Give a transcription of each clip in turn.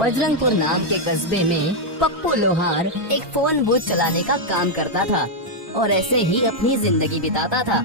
बजरंगपुर नाम के कस्बे में पप्पू लोहार एक फोन बूथ चलाने का काम करता था और ऐसे ही अपनी जिंदगी बिताता था।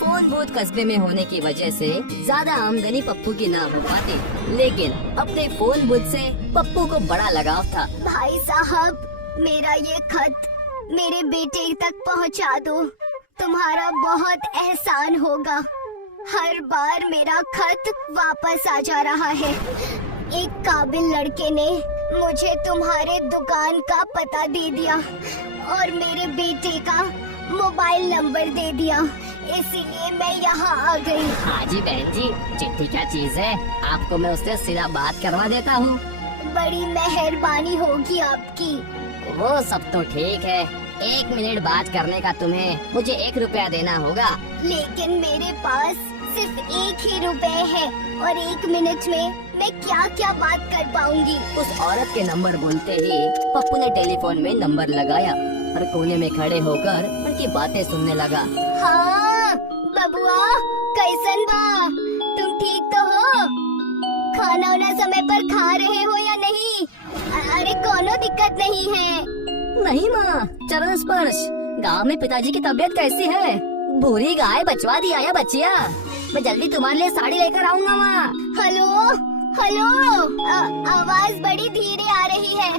फोन बूथ कस्बे में होने की वजह से ज्यादा आमदनी पप्पू की ना हो पाती, लेकिन अपने फोन बूथ से पप्पू को बड़ा लगाव था। भाई साहब, मेरा ये खत मेरे बेटे तक पहुंचा दो, तुम्हारा बहुत एहसान होगा। हर बार मेरा खत वापस आ जा रहा है। एक काबिल लड़के ने मुझे तुम्हारे दुकान का पता दे दिया और मेरे बेटे का मोबाइल नंबर दे दिया, इसीलिए मैं यहाँ आ गई। हाँ जी बहन जी, चिट्ठी क्या चीज है, आपको मैं उससे सीधा बात करवा देता हूँ। बड़ी मेहरबानी होगी आपकी। वो सब तो ठीक है, 1 मिनट बात करने का तुम्हें मुझे 1 रुपया देना होगा। लेकिन मेरे पास सिर्फ 1 ही रुपए है और 1 मिनट में मैं क्या क्या बात कर पाऊंगी। उस औरत के नंबर बोलते ही पप्पू ने टेलीफोन में नंबर लगाया और कोने में खड़े होकर उनकी बातें सुनने लगा। हाँ बबुआ, कैसन बा, तुम ठीक तो हो? खाना वाना समय पर खा रहे हो या नहीं? अरे कोनो दिक्कत नहीं है। नहीं माँ, चरण स्पर्श। गाँव में पिताजी की तबीयत कैसी है? भूरी गाय बचवा दिया या बचिया? मैं जल्दी तुम्हारे लिए साड़ी लेकर आऊंगा माँ। हेलो हेलो, आवाज बड़ी धीरे आ रही है।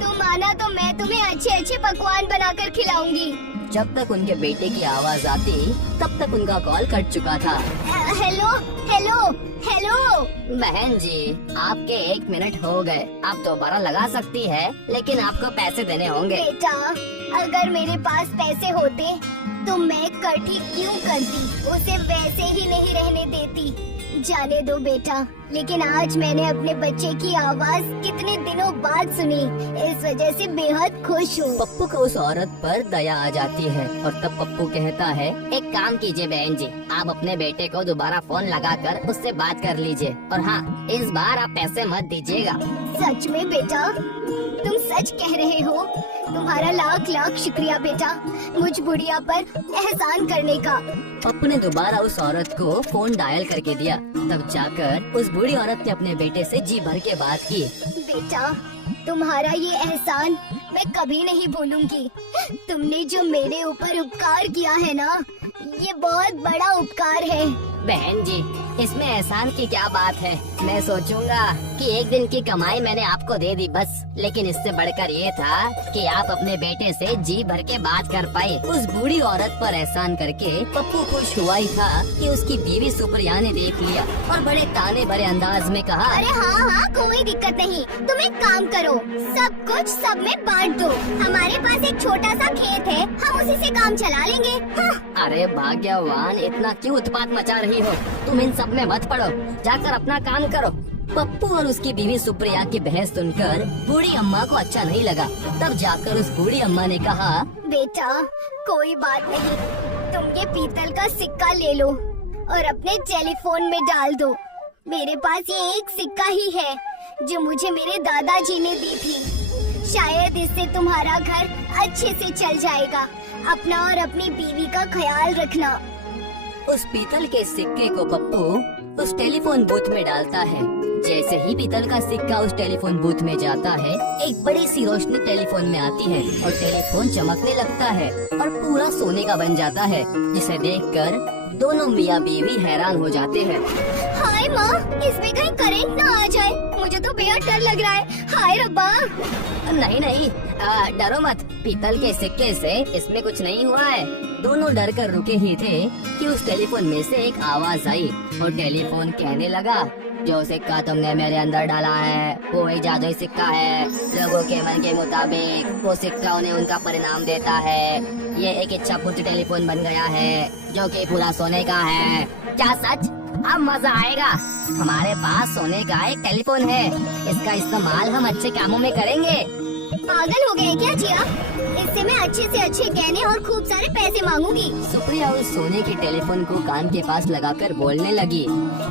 तुम आना तो मैं तुम्हें अच्छे अच्छे पकवान बनाकर खिलाऊंगी। जब तक उनके बेटे की आवाज आती तब तक उनका कॉल कट चुका था। Hello hello hello. बहन जी, आपके 1 मिनट हो गए, आप दोबारा लगा सकती है, लेकिन आपको पैसे देने होंगे। बेटा, अगर मेरे पास पैसे होते तो मैं कटी क्यों करती, उसे वैसे ही नहीं रहने देती। जाने दो बेटा, लेकिन आज मैंने अपने बच्चे की आवाज कितने दिनों बाद सुनी, इस वजह से बेहद खुश हूँ। पप्पू को उस औरत पर दया आ जाती है और तब पप्पू कहता है, एक काम कीजिए बहन जी, आप अपने बेटे को दोबारा फोन लगाकर उससे बात कर लीजिए और हाँ, इस बार आप पैसे मत दीजिएगा। सच में बेटा, तुम सच कह रहे हो? तुम्हारा लाख लाख शुक्रिया बेटा, मुझ बुढ़िया पर एहसान करने का। पप्पू ने दोबारा उस औरत को फोन डायल करके दिया, तब जाकर उस बूढ़ी औरत ने अपने बेटे से जी भर के बात की। बेटा, तुम्हारा ये एहसान मैं कभी नहीं भूलूंगी। तुमने जो मेरे ऊपर उपकार किया है ना, ये बहुत बड़ा उपकार है। बहन जी, इसमें एहसान की क्या बात है, मैं सोचूंगा कि 1 दिन की कमाई मैंने आपको दे दी बस, लेकिन इससे बढ़कर ये था कि आप अपने बेटे से जी भर के बात कर पाए। उस बूढ़ी औरत पर एहसान करके पप्पू खुश हुआ ही था कि उसकी बीवी सुप्रिया ने देख लिया और बड़े ताने भरे अंदाज में कहा, अरे हाँ हाँ, कोई दिक्कत नहीं, तुम एक काम करो, सब कुछ सब में बांट दो। हमारे पास एक छोटा सा खेत है, हम उसी से काम चला लेंगे। हाँ। अरे भाग्यवान, इतना क्यों उत्पात मचा रही हो? तुम इन सब में मत पड़ो, जाकर अपना काम करो। पप्पू और उसकी बीवी सुप्रिया की बहस सुनकर बूढ़ी अम्मा को अच्छा नहीं लगा। तब जाकर उस बूढ़ी अम्मा ने कहा, बेटा कोई बात नहीं, तुम ये पीतल का सिक्का ले लो और अपने टेलीफोन में डाल दो। मेरे पास ये एक सिक्का ही है जो मुझे मेरे दादाजी ने दी थी, शायद इससे तुम्हारा घर अच्छे से चल जाएगा। अपना और अपनी बीवी का ख्याल रखना। उस पीतल के सिक्के को पप्पू उस टेलीफोन बूथ में डालता है। जैसे ही पीतल का सिक्का उस टेलीफोन बूथ में जाता है, एक बड़ी सी रोशनी टेलीफोन में आती है और टेलीफोन चमकने लगता है और पूरा सोने का बन जाता है, जिसे देखकर दोनों मियाँ बीवी हैरान हो जाते हैं। हाय माँ, इसमें कहीं करंट ना आ जाए, मुझे तो बेहद डर लग रहा है। हाय रब्बा। नहीं नहीं, डरो मत, पीतल के सिक्के से इसमें कुछ नहीं हुआ है। दोनों डर कर रुके ही थे कि उस टेलीफोन में से एक आवाज आई और टेलीफोन कहने लगा, जो सिक्का तुमने मेरे अंदर डाला है वो एक जादुई सिक्का है। लोगों के मन के मुताबिक वो सिक्का उन्हें उनका परिणाम देता है। ये एक इच्छा पूर्ति टेलीफोन बन गया है जो कि पूरा सोने का है। क्या सच? अब मजा आएगा। हमारे पास सोने का एक टेलीफोन है, इसका इस्तेमाल हम अच्छे कामों में करेंगे। पागल हो गए क्या जी आप? इससे मैं अच्छे से अच्छे गहने और खूब सारे पैसे मांगूंगी। सुप्रिया उस सोने के टेलीफोन को कान के पास लगाकर बोलने लगी,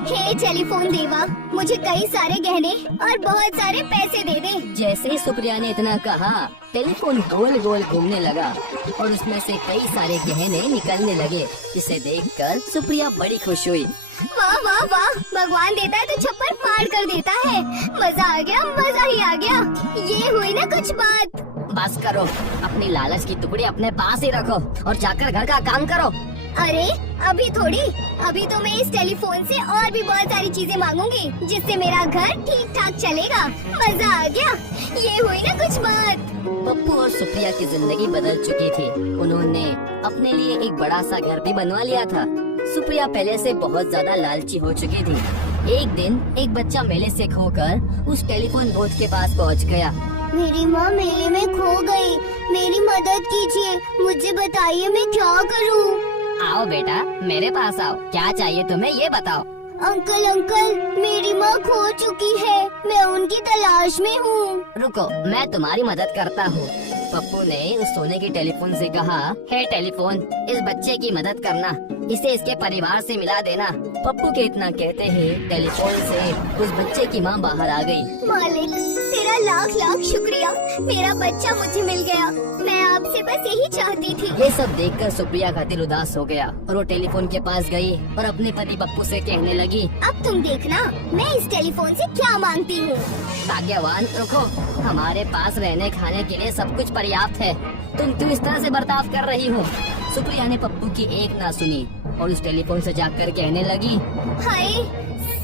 हे टेलीफोन देवा, मुझे कई सारे गहने और बहुत सारे पैसे दे दे। जैसे ही सुप्रिया ने इतना कहा, टेलीफोन गोल गोल घूमने लगा और उसमें से कई सारे गहने निकलने लगे, जिसे देखकर सुप्रिया बड़ी खुश हुई। वाह वाह वाह, भगवान देता है तो छप्पर फाड़ कर देता है। मजा आ गया, मजा भी आ गया। ये हुई ना कुछ बात। बस करो, अपनी लालच की टुकड़ी अपने पास ही रखो और जाकर घर का काम करो। अरे अभी थोड़ी, अभी तो मैं इस टेलीफोन से और भी बहुत सारी चीजें मांगूंगी जिससे मेरा घर ठीक ठाक चलेगा। मजा आ गया। ये हुई ना कुछ बात। पप्पू और सुप्रिया की जिंदगी बदल चुकी थी। उन्होंने अपने लिए एक बड़ा सा घर भी बनवा लिया था। सुप्रिया पहले से बहुत ज्यादा लालची हो चुकी थी। एक दिन एक बच्चा मेले से खोकर उस टेलीफोन बूथ के पास पहुंच गया। मेरी माँ मेले में खो गई, मेरी मदद कीजिए, मुझे बताइए मैं क्या करूँ। आओ बेटा, मेरे पास आओ। क्या चाहिए तुम्हें ये बताओ। अंकल अंकल, मेरी माँ खो चुकी है, मैं उनकी तलाश में हूँ। रुको, मैं तुम्हारी मदद करता हूँ। पप्पू ने उस सोने के टेलीफोन से कहा, हे टेलीफोन, इस बच्चे की मदद करना, इसे इसके परिवार से मिला देना। पप्पू के इतना कहते ही टेलीफोन से उस बच्चे की माँ बाहर आ गई। मालिक, तेरा लाख लाख शुक्रिया, मेरा बच्चा मुझे मिल गया। मैं आपसे बस यही चाहती थी। ये सब देखकर सुप्रिया का दिल उदास हो गया और वो टेलीफोन के पास गई और अपने पति पप्पू से कहने लगी, अब तुम देखना मैं इस टेलीफोन से क्या मांगती हूँ। भाग्यवान, रुको, हमारे पास रहने खाने के लिए सब कुछ पर्याप्त है। तुम क्यों इस तरह से बर्ताव कर रही हो। सुप्रिया ने पप्पू की एक ना सुनी और उस टेलीफोन से जाकर कहने लगी, हाय,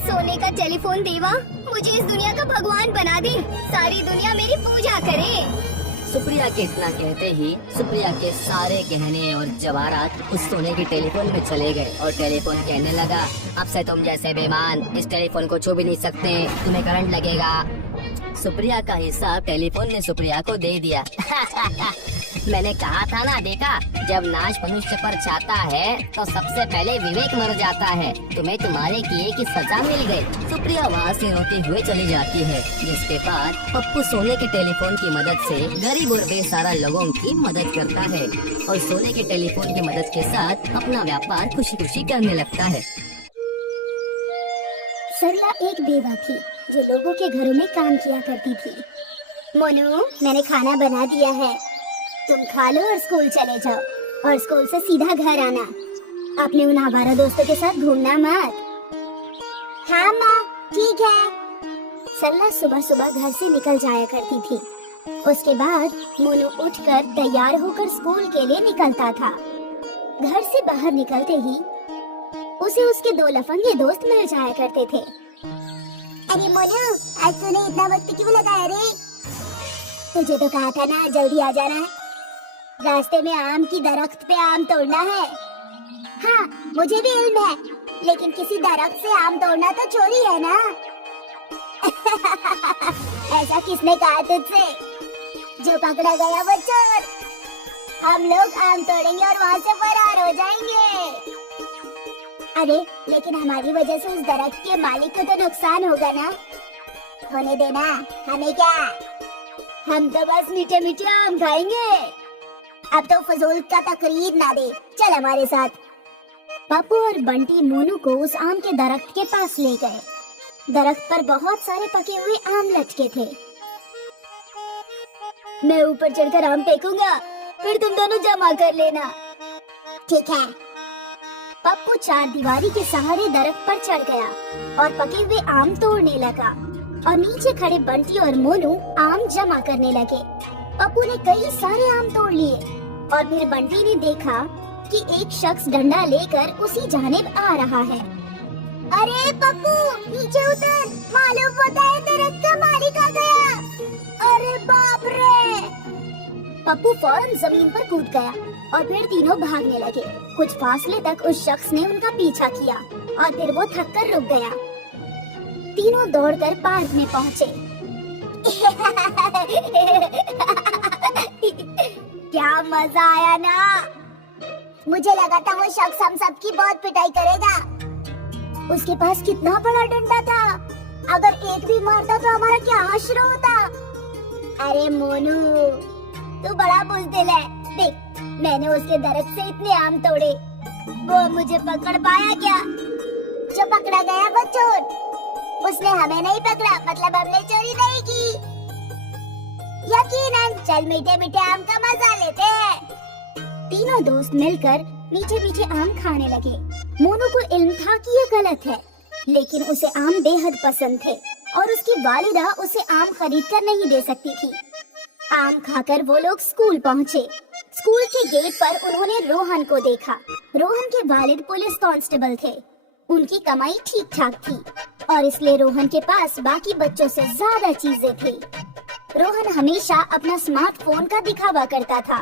सोने का टेलीफोन देवा, मुझे इस दुनिया का भगवान बना दे, सारी दुनिया मेरी पूजा करे। सुप्रिया के इतना कहते ही सुप्रिया के सारे गहने और जवाहरात उस सोने के टेलीफोन में चले गए और टेलीफोन कहने लगा, अब से तुम जैसे बेईमान इस टेलीफोन को छू भी नहीं सकते, तुम्हें करंट लगेगा। सुप्रिया का हिस्सा टेलीफोन ने सुप्रिया को दे दिया। मैंने कहा था ना बेटा, जब नाश मनुष्य पर छाता है तो सबसे पहले विवेक मर जाता है। तुम्हें तुम्हारे किए की सजा मिल गई। सुप्रिया वहाँ से रोते हुए चली जाती है, जिसके बाद पप्पू सोने के टेलीफोन की मदद से गरीब और बेसहारा लोगों की मदद करता है और सोने के टेलीफोन की मदद के साथ अपना व्यापार खुशी खुशी करने लगता है। सरला एक बेवा थी जो लोगों के घरों में काम किया करती थी। मोनू, मैंने खाना बना दिया है, तुम खा लो और स्कूल चले जाओ और स्कूल से सीधा घर आना। अपने उन आवारा दोस्तों के साथ घूमना मत। हाँ माँ, ठीक है। सरला सुबह सुबह घर से निकल जाया करती थी। उसके बाद मोनू उठकर तैयार होकर स्कूल के लिए निकलता था। घर से बाहर निकलते ही उसे उसके दो लफंगे दोस्त मिल जाया करते थे। अरे मोनू, आज तूने इतना वक्त क्यों लगाया रे? तुझे तो कहा था ना जल्दी आ जाना। रास्ते में आम की दरख्त पे आम तोड़ना है। हाँ, मुझे भी इल्म है, लेकिन किसी दरख्त से आम तोड़ना तो चोरी है ना। ऐसा किसने कहा तुझसे? जो पकड़ा गया वो चोर। हम लोग आम तोड़ेंगे और वहाँ से फरार हो जाएंगे। अरे, लेकिन हमारी वजह से उस दरख्त के मालिक को तो नुकसान होगा ना। होने देना, हमें क्या, हम तो बस मीठे मीठे आम खाएंगे। अब तो फजूल का तकरीर ना दे, चल हमारे साथ। पप्पू और बंटी मोनू को उस आम के दरख्त के पास ले गए। दरख्त पर बहुत सारे पके हुए आम लटके थे। मैं ऊपर चढ़कर आम फेंकूंगा, फिर तुम दोनों जमा कर लेना। ठीक है। पप्पू चार दीवारी के सहारे दरख्त पर चढ़ गया और पके हुए आम तोड़ने लगा और नीचे खड़े बंटी और मोनू आम जमा करने लगे। पप्पू ने कई सारे आम तोड़ लिए और फिर बंटी ने देखा कि एक शख्स डंडा लेकर उसी जानिब आ रहा है। अरे पप्पू, नीचे उतर, मालूम होता है दरख्त का मालिक आ गया। अरे बाप रे! पप्पू फौरन जमीन पर कूद गया और फिर तीनों भागने लगे। कुछ फासले तक उस शख्स ने उनका पीछा किया और फिर वो थक कर रुक गया। तीनों दौड़कर पार्क में पहुँचे। क्या मजा आया ना? मुझे लगा था वो शख्स हम सबकी बहुत पिटाई करेगा। उसके पास कितना बड़ा डंडा था, अगर एक भी मारता तो हमारा क्या हाशर होता। अरे मोनू, तू बड़ा बुज़दिल है। देख, मैंने उसके दरख्त से इतने आम तोड़े, वो मुझे पकड़ पाया क्या? जो पकड़ा गया वो चोर, उसने हमें नहीं पकड़ा, मतलब हमने चोरी नहीं की। यकीनन, चल मीठे मीठे आम का मजा लेते हैं। तीनों दोस्त मिलकर मीठे मीठे आम खाने लगे। मोनू को इल्म था कि ये गलत है, लेकिन उसे आम बेहद पसंद थे और उसकी वालिदा उसे आम खरीद कर नहीं दे सकती थी। आम खाकर वो लोग स्कूल पहुँचे। स्कूल के गेट पर उन्होंने रोहन को देखा। रोहन के वालिद पुलिस कांस्टेबल थे। उनकी कमाई ठीक ठाक थी और इसलिए रोहन के पास बाकी बच्चों से ज्यादा चीजें थी। रोहन हमेशा अपना स्मार्टफोन का दिखावा करता था।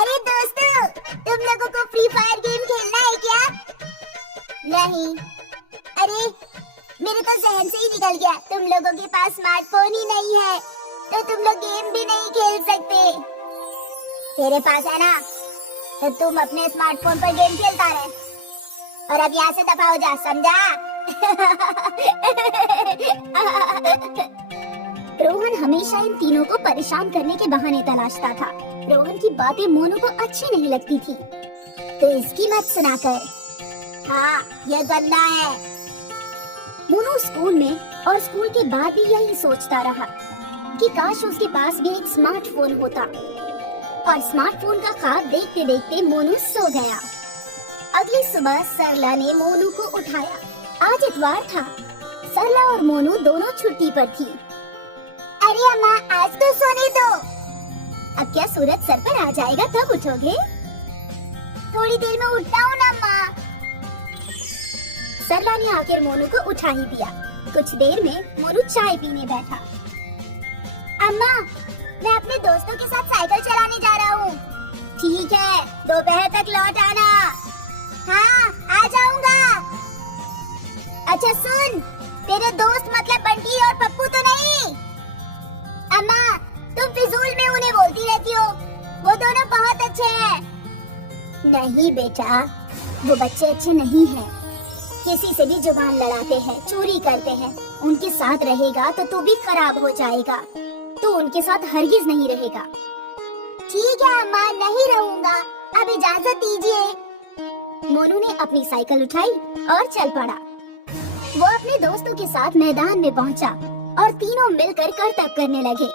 अरे दोस्तों, तुम लोगों को फ्री फायर गेम खेलना है क्या? नहीं। अरे मेरे तो जहन से ही निकल गया, तुम लोगों के पास स्मार्टफोन ही नहीं है, तो तुम लोग गेम भी नहीं खेल सकते। तेरे पास है ना, तो तुम अपने स्मार्टफोन पर गेम खेलता रहे और अब यहाँ से दफा हो जा, समझा? रोहन हमेशा इन तीनों को परेशान करने के बहाने तलाशता था। रोहन की बातें मोनू को अच्छी नहीं लगती थी, तो इसकी मत सुना कर। हाँ, ये गंदा है। मोनू स्कूल में और स्कूल के बाद भी यही सोचता रहा कि काश उसके पास भी एक स्मार्टफोन होता। और स्मार्टफोन का ख्वाब देखते देखते मोनू सो गया। अगली सुबह सरला ने मोनू को उठाया। आज इतवार था। सरला और मोनू दोनों छुट्टी पर थी। अरे अम्मा, आज तो सोने दो। अब क्या सूरज सर पर आ जाएगा तब उठोगे? थोड़ी देर में उठता हूँ ना अम्मा। सरला ने आकर मोनू को उठा ही दिया। कुछ देर में मोनू चाय पीने बैठा। अम्मा, मैं अपने दोस्तों के साथ साइकिल चलाने जा रहा हूँ। ठीक है, दोपहर तक लौट आना। हाँ, आ जाऊंगा। अच्छा सुन, तेरे दोस्त मतलब बंटी और पप्पू तो नहीं? अम्मा, तुम फिजूल में उन्हें बोलती रहती हो, वो दोनों बहुत अच्छे हैं। नहीं बेटा, वो बच्चे अच्छे नहीं हैं। किसी से भी जुबान लड़ाते हैं, चोरी करते हैं। उनके साथ रहेगा तो तू भी खराब हो जाएगा। तू उनके साथ हरगिज नहीं रहेगा। ठीक है अम्मा, नहीं रहूंगा। अब इजाजत दीजिए। मोनू ने अपनी साइकिल उठाई और चल पड़ा। वो अपने दोस्तों के साथ मैदान में पहुंचा और तीनों मिलकर करतब करने लगे।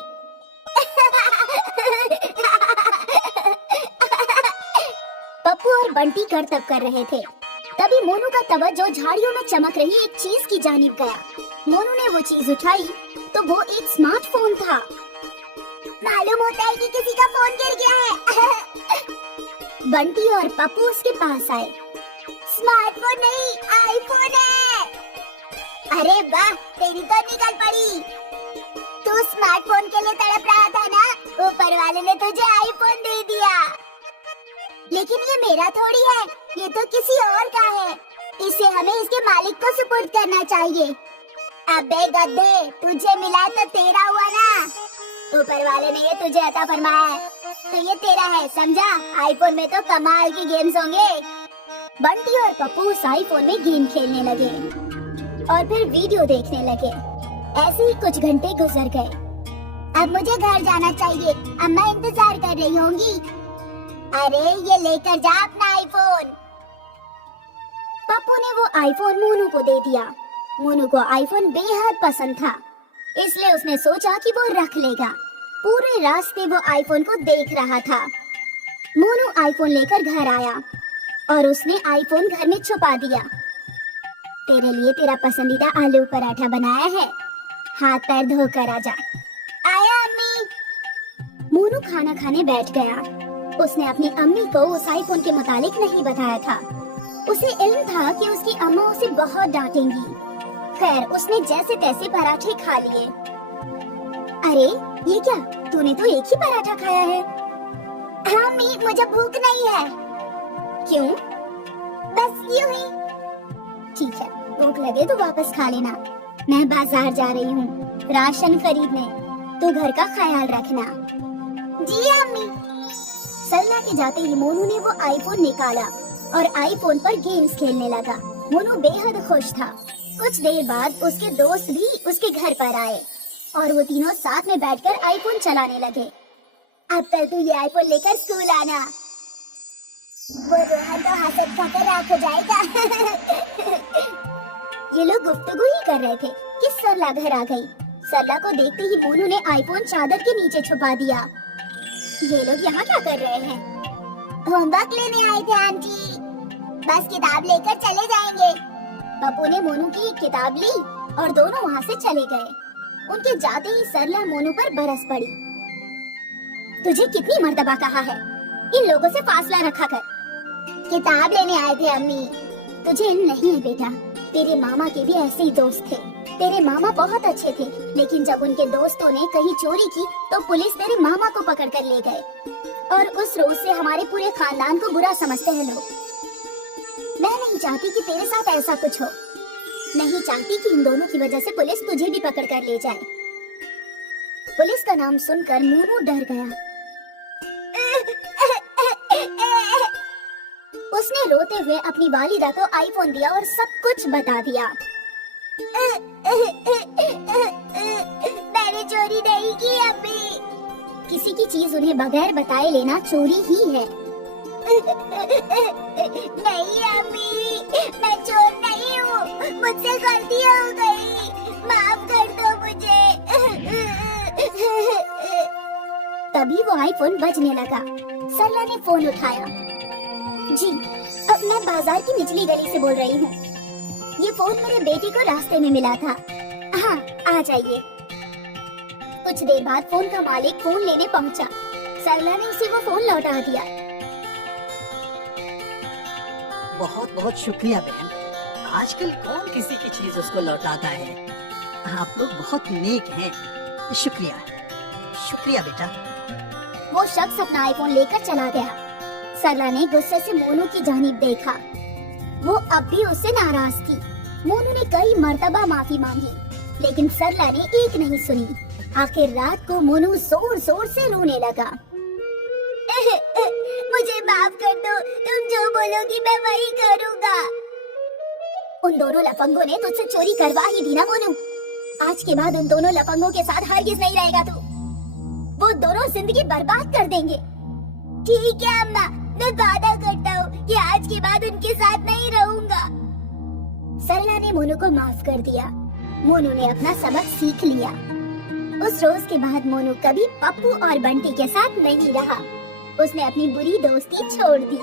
पप्पू और बंटी करतब कर रहे थे। तभी मोनू का तवज्जो झाड़ियों में चमक रही एक चीज की जानिब गया। मोनू ने वो चीज उठाई तो वो एक स्मार्टफोन था। मालूम होता है कि किसी का फोन गिर गया है। बंटी और पप्पू उसके पास आए। स्मार्टफोन नहीं, आईफोन है। अरे वाह, तेरी तो निकल पड़ी। तू स्मार्टफोन के लिए तड़प रहा था ना, ऊपर वाले ने तुझे आईफोन दे दिया। लेकिन ये मेरा थोड़ी है, ये तो किसी और का है। इसे हमें इसके मालिक को सुपुर्द करना चाहिए। अबे गधे, तुझे मिला तो तेरा हुआ ना। ऊपर वाले ने ये तुझे अता फरमाया है, तो ये तेरा है, समझा? आईफोन में तो कमाल के गेम्स होंगे। बंटी और पप्पू उस आईफोन में गेम खेलने लगे और फिर वीडियो देखने लगे। ऐसे ही कुछ घंटे गुजर गए। अब मुझे घर जाना चाहिए, अम्मा इंतजार कर रही होंगी। अरे ये लेकर जा अपना आईफोन। पप्पू ने वो आईफोन मोनू को दे दिया। मोनू को आईफोन बेहद पसंद था, इसलिए उसने सोचा कि वो रख लेगा। पूरे रास्ते वो आईफोन को देख रहा था। मोनू आईफोन लेकर घर आया और उसने आईफोन घर में छुपा दिया। तेरे लिए तेरा पसंदीदा आलू पराठा बनाया है, हाथ पैर धोकर आजा। आया अम्मी। मोनू खाना खाने बैठ गया। उसने अपनी अम्मी को उस आईफोन के मुतालिक नहीं बताया था। उसे इल्म था कि उसकी अम्मा उसे बहुत डांटेंगी। खैर, उसने जैसे तैसे पराठे खा लिए। अरे ये क्या, तूने तो एक ही पराठा खाया है। हाँ अम्मी, मुझे भूख नहीं है। क्यों? बस यूं ही। ठीक है, भूख लगे तो वापस खा लेना। मैं बाजार जा रही हूँ राशन खरीदने, तो घर का ख्याल रखना। जी अम्मी। सरला के जाते ही मोनू ने वो आईफोन निकाला और आईफोन पर गेम्स खेलने लगा। मोनू बेहद खुश था। कुछ देर बाद उसके दोस्त भी उसके घर पर आए और वो तीनों साथ में बैठकर आईफोन चलाने लगे। अब कल तू ये आईफोन लेकर स्कूल आना। वो रोहन तो हंसत खाकर राख हो जाएगा। ये लोग गुफ्तगू ही कर रहे थे कि सरला घर आ गई। सरला को देखते ही मोनू ने आईफोन चादर के नीचे छुपा दिया। ये लोग यहाँ क्या कर रहे हैं? होमवर्क लेने आए थे आंटी, बस किताब लेकर चले जाएंगे। पप्पू ने मोनू की एक किताब ली और दोनों वहाँ से चले गए। उनके जाते ही सरला मोनू पर बरस पड़ी। तुझे कितनी मर्तबा कहा है इन लोगों से फासला रखा कर। किताब लेने आए थे अम्मी। तुझे इल्म नहीं है बेटा, तेरे मामा के भी ऐसे ही दोस्त थे। तेरे मामा बहुत अच्छे थे, लेकिन जब उनके दोस्तों ने कहीं चोरी की तो पुलिस तेरे मामा को पकड़ कर ले गए और उस रोज से हमारे पूरे खानदान को बुरा समझते हैं लोग। मैं नहीं चाहती कि तेरे साथ ऐसा कुछ हो। नहीं चाहती कि इन दोनों की वजह से पुलिस तुझे भी पकड़ कर ले जाए। पुलिस का नाम सुनकर मोनू डर गया। उसने रोते हुए अपनी वालिदा को आईफोन दिया और सब कुछ बता दिया। मैंने चोरी नहीं की अम्मी। किसी की चीज उन्हें बगैर बताए लेना चोरी ही है। नहीं अम्मी, मैं चोर नहीं हूँ, मुझसे गलती हो गई, माफ कर दो मुझे। तभी वो आईफोन बजने लगा। सरला ने फोन उठाया। जी, अब मैं बाजार की निचली गली से बोल रही हूँ। ये फोन मेरे बेटे को रास्ते में मिला था। हाँ, आ जाइए। कुछ देर बाद फोन का मालिक फोन लेने पहुँचा। सरला ने उसे वो फोन लौटा दिया। बहुत बहुत शुक्रिया बहन। आजकल कौन किसी की चीज उसको लौटाता है। आप लोग बहुत नेक हैं। शुक्रिया, शुक्रिया बेटा। वो शख्स अपना आईफोन लेकर चला गया। सरला ने गुस्से से मोनू की जानिब देखा। वो अब भी उससे नाराज थी। मोनू ने कई मर्तबा माफी मांगी, लेकिन सरला ने एक नहीं सुनी। आखिर रात को मोनू जोर जोर से रोने लगा। मुझे माफ कर दो, तुम जो बोलोगी मैं वही करूँगा। उन दोनों लफंगों ने तुझसे चोरी करवा ही दी ना मोनू। आज के बाद उन दोनों लफंगों के साथ हरगिज नहीं रहेगा तू। वो दोनों जिंदगी बर्बाद कर देंगे। ठीक है अम्मा, मैं वादा करता हूँ कि आज के बाद उनके साथ नहीं रहूंगा। सरला ने मोनू को माफ कर दिया। मोनू ने अपना सबक सीख लिया। उस रोज के बाद मोनू कभी पप्पू और बंटी के साथ नहीं रहा। उसने अपनी बुरी दोस्ती छोड़ दी।